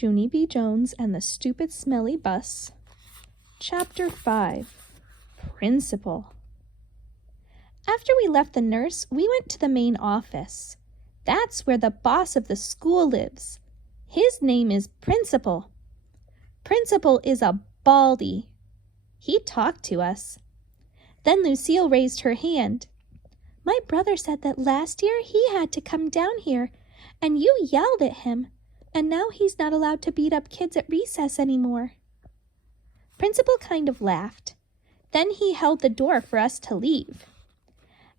Junie B. Jones and the Stupid Smelly Bus. Chapter 5. Principal. After we left the nurse, we went to the main office. That's where the boss of the school lives. His name is Principal. Principal is a baldy. He talked to us. Then Lucille raised her hand. My brother said that last year he had to come down here, and you yelled at him, and now he's not allowed to beat up kids at recess anymore. Principal kind of laughed. Then he held the door for us to leave.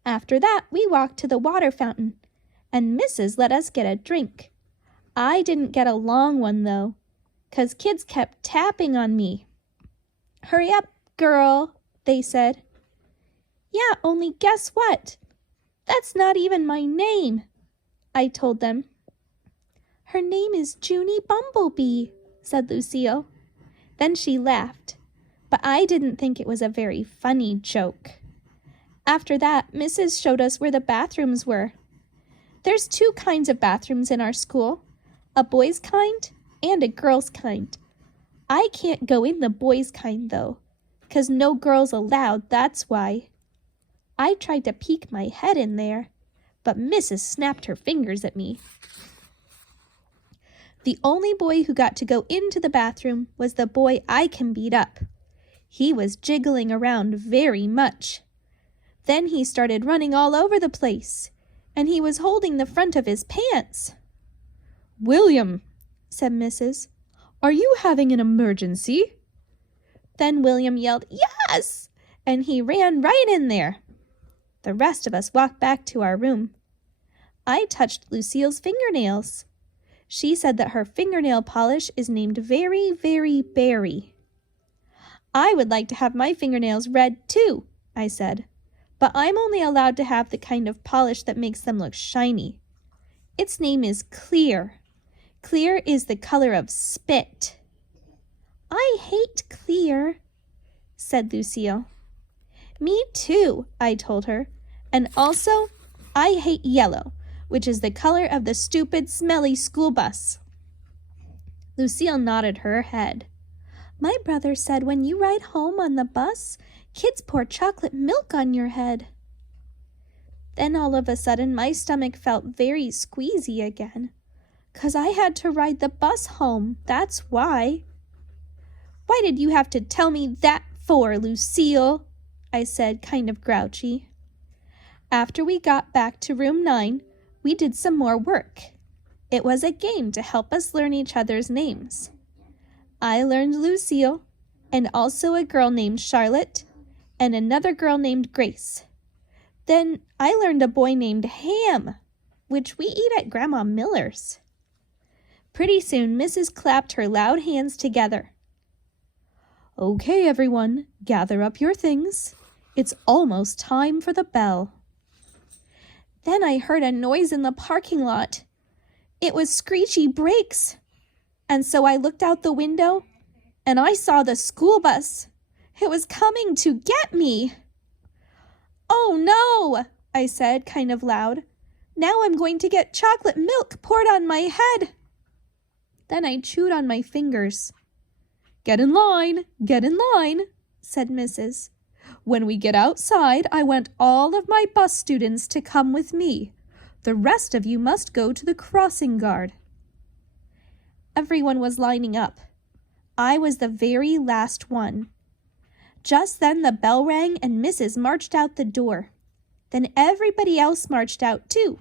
After that, we walked to the water fountain, and Mrs. let us get a drink. I didn't get a long one, though, 'cause kids kept tapping on me. Hurry up, girl, they said. Yeah, only guess what? That's not even my name, I told them. Her name is Junie Bumblebee, said Lucille. Then she laughed, but I didn't think it was a very funny joke. After that, Mrs. showed us where the bathrooms were. There's 2 kinds of bathrooms in our school, a boys' kind and a girls' kind. I can't go in the boys' kind, though, 'cause no girls allowed, that's why. I tried to peek my head in there, but Mrs. snapped her fingers at me. The only boy who got to go into the bathroom was the boy I can beat up. He was jiggling around very much. Then he started running all over the place, and he was holding the front of his pants. William, said Mrs., are you having an emergency? Then William yelled, yes, and he ran right in there. The rest of us walked back to our room. I touched Lucille's fingernails. She said that her fingernail polish is named Very, Very Berry. I would like to have my fingernails red too, I said, but I'm only allowed to have the kind of polish that makes them look shiny. Its name is Clear. Clear is the color of spit. I hate clear, said Lucille. Me too, I told her, and also I hate yellow, which is the color of the stupid, smelly school bus. Lucille nodded her head. My brother said when you ride home on the bus, kids pour chocolate milk on your head. Then all of a sudden my stomach felt very squeezy again, 'cause I had to ride the bus home, that's why. Why did you have to tell me that for, Lucille? I said, kind of grouchy. After we got back to room 9, we did some more work. It was a game to help us learn each other's names. I learned Lucille, and also a girl named Charlotte, and another girl named Grace. Then I learned a boy named Ham, which we eat at Grandma Miller's. Pretty soon, Mrs. clapped her loud hands together. Okay, everyone, gather up your things. It's almost time for the bell. Then I heard a noise in the parking lot. It was screechy brakes. And so I looked out the window, and I saw the school bus. It was coming to get me. Oh no, I said, kind of loud. Now I'm going to get chocolate milk poured on my head. Then I chewed on my fingers. Get in line, said Mrs. When we get outside, I want all of my bus students to come with me. The rest of you must go to the crossing guard. Everyone was lining up. I was the very last one. Just then the bell rang and Mrs. marched out the door. Then everybody else marched out too.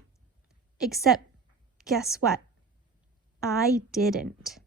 Except, guess what? I didn't.